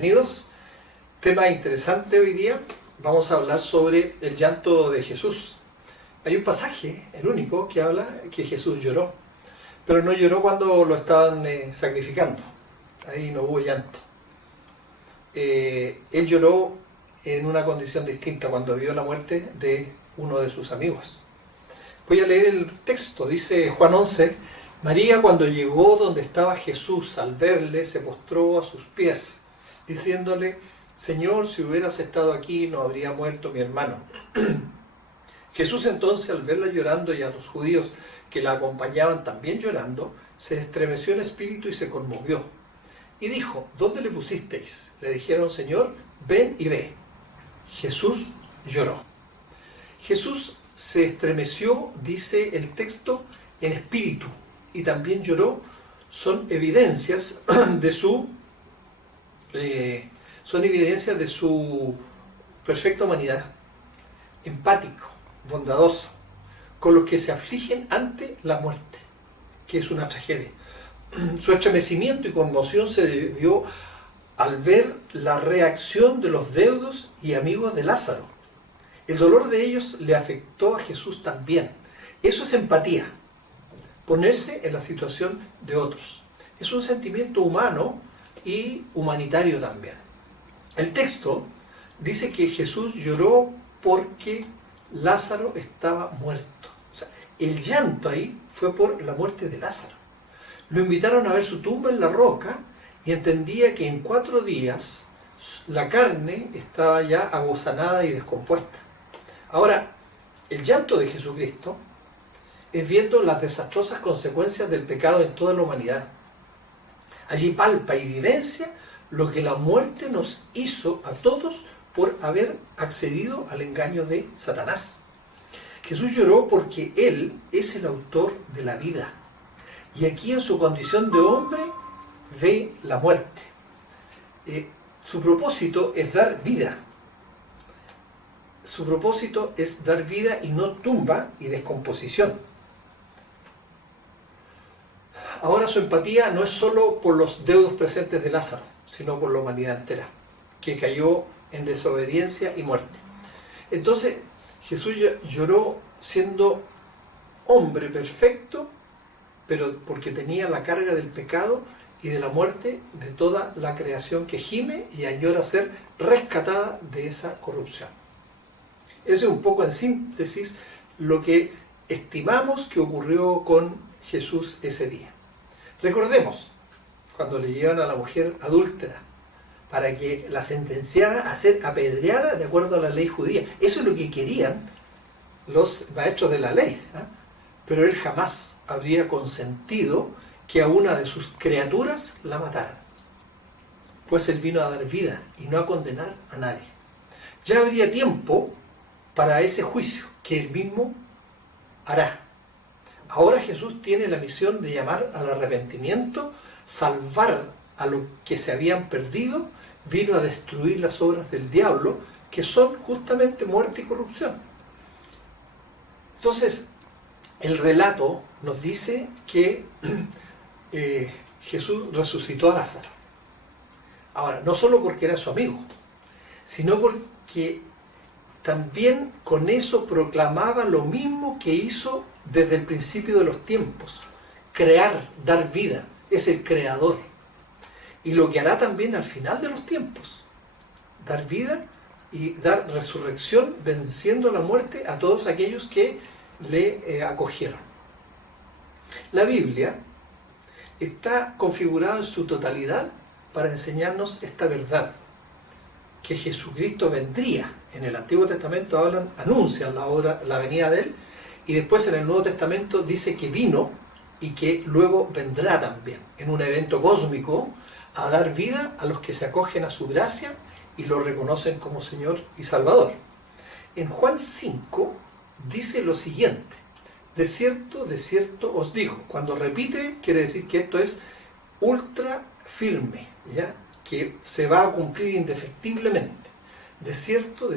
bienvenidos. Tema interesante hoy día. Vamos a hablar sobre el llanto de Jesús. Hay un pasaje, el único, que habla que Jesús lloró, pero no lloró cuando lo estaban sacrificando. Ahí no hubo llanto. Él lloró en una condición distinta cuando vio la muerte de uno de sus amigos. Voy a leer el texto. Dice Juan 11: María, cuando llegó donde estaba Jesús, al verle, se postró a sus pies, diciéndole: Señor, si hubieras estado aquí, no habría muerto mi hermano. Jesús entonces, al verla llorando y a los judíos que la acompañaban también llorando, se estremeció en espíritu y se conmovió. Y dijo: ¿Dónde le pusisteis? Le dijeron: Señor, ven y ve. Jesús lloró. Jesús se estremeció, dice el texto, en espíritu, y también lloró. Son evidencias de su perfecta humanidad, empático, bondadoso, con los que se afligen ante la muerte, que es una tragedia. Su estremecimiento y conmoción se debió al ver la reacción de los deudos y amigos de Lázaro. El dolor de ellos le afectó a Jesús también. Eso es empatía, ponerse en la situación de otros. Es un sentimiento humano y humanitario también. El texto dice que Jesús lloró porque Lázaro estaba muerto. O sea, el llanto ahí fue por la muerte de Lázaro. Lo invitaron a ver su tumba en la roca y entendía que en 4 días la carne estaba ya aguzanada y descompuesta. Ahora, el llanto de Jesucristo es viendo las desastrosas consecuencias del pecado en toda la humanidad. Allí palpa y vivencia lo que la muerte nos hizo a todos por haber accedido al engaño de Satanás. Jesús lloró porque Él es el autor de la vida. Y aquí en su condición de hombre ve la muerte. Su propósito es dar vida. Su propósito es dar vida y no tumba y descomposición. Ahora su empatía no es solo por los deudos presentes de Lázaro, sino por la humanidad entera, que cayó en desobediencia y muerte. Entonces Jesús lloró siendo hombre perfecto, pero porque tenía la carga del pecado y de la muerte de toda la creación que gime y añora ser rescatada de esa corrupción. Eso es un poco en síntesis lo que estimamos que ocurrió con Jesús ese día. Recordemos, cuando le llevan a la mujer adúltera para que la sentenciara a ser apedreada de acuerdo a la ley judía. Eso es lo que querían los maestros de la ley, ¿eh? Pero él jamás habría consentido que a una de sus criaturas la mataran, pues él vino a dar vida y no a condenar a nadie. Ya habría tiempo para ese juicio que él mismo hará. Ahora Jesús tiene la misión de llamar al arrepentimiento, salvar a los que se habían perdido, vino a destruir las obras del diablo, que son justamente muerte y corrupción. Entonces, el relato nos dice que Jesús resucitó a Lázaro. Ahora, no solo porque era su amigo, sino porque también con eso proclamaba lo mismo que hizo desde el principio de los tiempos: crear, dar vida. Es el creador. Y lo que hará también al final de los tiempos: dar vida y dar resurrección, venciendo la muerte a todos aquellos que le acogieron. La Biblia está configurada en su totalidad para enseñarnos esta verdad, que Jesucristo vendría. En el Antiguo Testamento anuncian la venida de Él, y después en el Nuevo Testamento dice que vino y que luego vendrá también en un evento cósmico a dar vida a los que se acogen a su gracia y lo reconocen como Señor y Salvador. En Juan 5 dice lo siguiente: de cierto os digo. Cuando repite, quiere decir que esto es ultra firme, ¿ya? Que se va a cumplir indefectiblemente. De cierto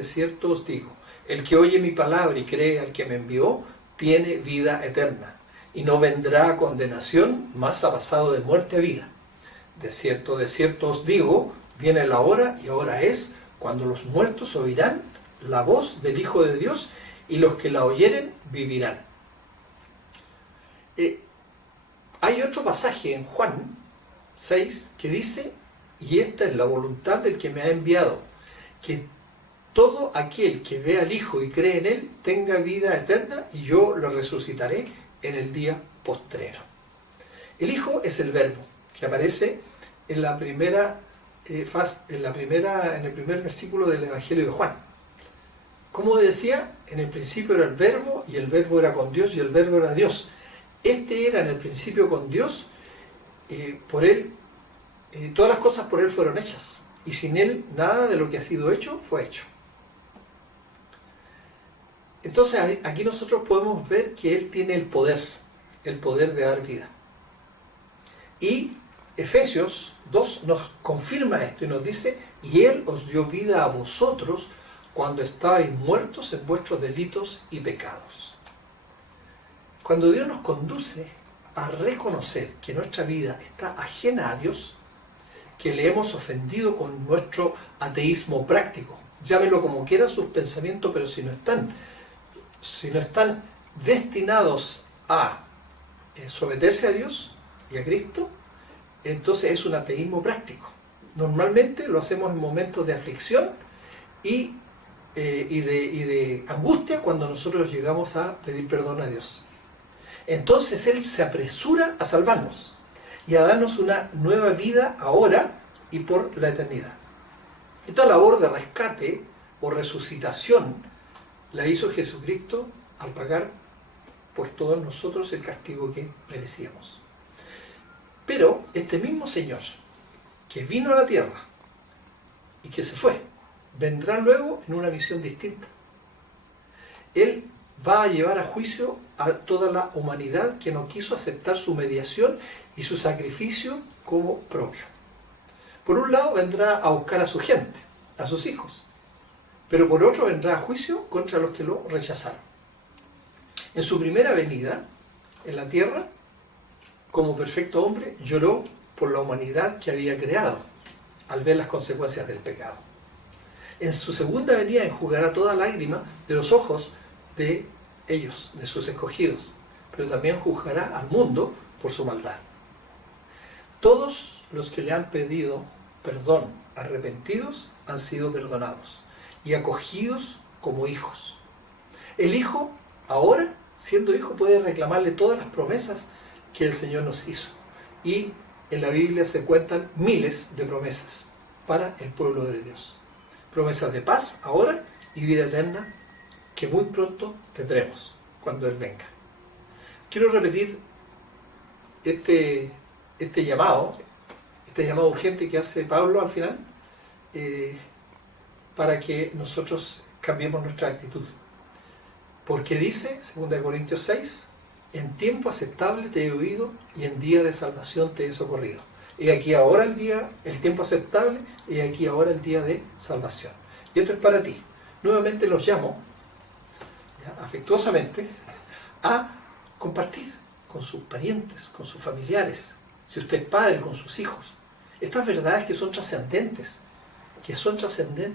os digo, el que oye mi palabra y cree al que me envió, tiene vida eterna, y no vendrá a condenación, mas ha pasado de muerte a vida. De cierto os digo, Viene la hora, y ahora es, cuando los muertos oirán la voz del Hijo de Dios, y los que la oyeren vivirán. Hay otro pasaje en Juan 6 que dice: y esta es la voluntad del que me ha enviado, que todo aquel que ve al Hijo y cree en Él tenga vida eterna, y yo lo resucitaré en el día postrero. El Hijo es el Verbo que aparece en el primer versículo del Evangelio de Juan. Como decía, en el principio era el Verbo, y el Verbo era con Dios, y el Verbo era Dios. Este era en el principio con Dios, por Él, todas las cosas por Él fueron hechas, y sin Él nada de lo que ha sido hecho fue hecho. Entonces aquí nosotros podemos ver que Él tiene el poder de dar vida. Y Efesios 2 nos confirma esto y nos dice: y Él os dio vida a vosotros cuando estabais muertos en vuestros delitos y pecados. Cuando Dios nos conduce a reconocer que nuestra vida está ajena a Dios, que le hemos ofendido con nuestro ateísmo práctico, llámenlo como quiera sus pensamientos, pero si no están destinados a someterse a Dios y a Cristo, entonces es un ateísmo práctico. Normalmente lo hacemos en momentos de aflicción y de angustia, cuando nosotros llegamos a pedir perdón a Dios. Entonces Él se apresura a salvarnos y a darnos una nueva vida ahora y por la eternidad. Esta labor de rescate o resucitación la hizo Jesucristo al pagar por todos nosotros el castigo que merecíamos. Pero este mismo Señor, que vino a la tierra y que se fue, vendrá luego en una misión distinta. Él va a llevar a juicio a toda la humanidad que no quiso aceptar su mediación y su sacrificio como propio. Por un lado vendrá a buscar a su gente, a sus hijos, pero por otro vendrá a juicio contra los que lo rechazaron. En su primera venida en la tierra, como perfecto hombre, lloró por la humanidad que había creado al ver las consecuencias del pecado. En su segunda venida enjugará toda lágrima de los ojos de ellos, de sus escogidos, pero también juzgará al mundo por su maldad. Todos los que le han pedido perdón, arrepentidos, han sido perdonados y acogidos como hijos. El Hijo, ahora, siendo Hijo, puede reclamarle todas las promesas que el Señor nos hizo. Y en la Biblia se cuentan miles de promesas para el pueblo de Dios. Promesas de paz ahora y vida eterna que muy pronto tendremos cuando Él venga. Quiero repetir este llamado urgente que hace Pablo al final, para que nosotros cambiemos nuestra actitud. Porque dice, 2 Corintios 6, en tiempo aceptable te he oído y en día de salvación te he socorrido. He aquí ahora el tiempo aceptable, y aquí ahora el día de salvación. Y esto es para ti. Nuevamente los llamo, afectuosamente, a compartir con sus parientes, con sus familiares, si usted es padre, con sus hijos, estas verdades que son trascendentes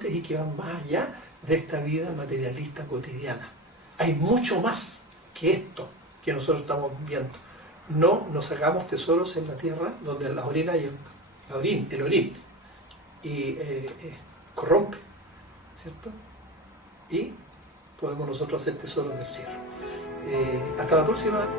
y que van más allá de esta vida materialista cotidiana. Hay mucho más que esto que nosotros estamos viendo. No nos hagamos tesoros en la tierra donde las orinas y el orín corrompe, ¿cierto? Y podemos nosotros hacer tesoros del cielo. Hasta la próxima.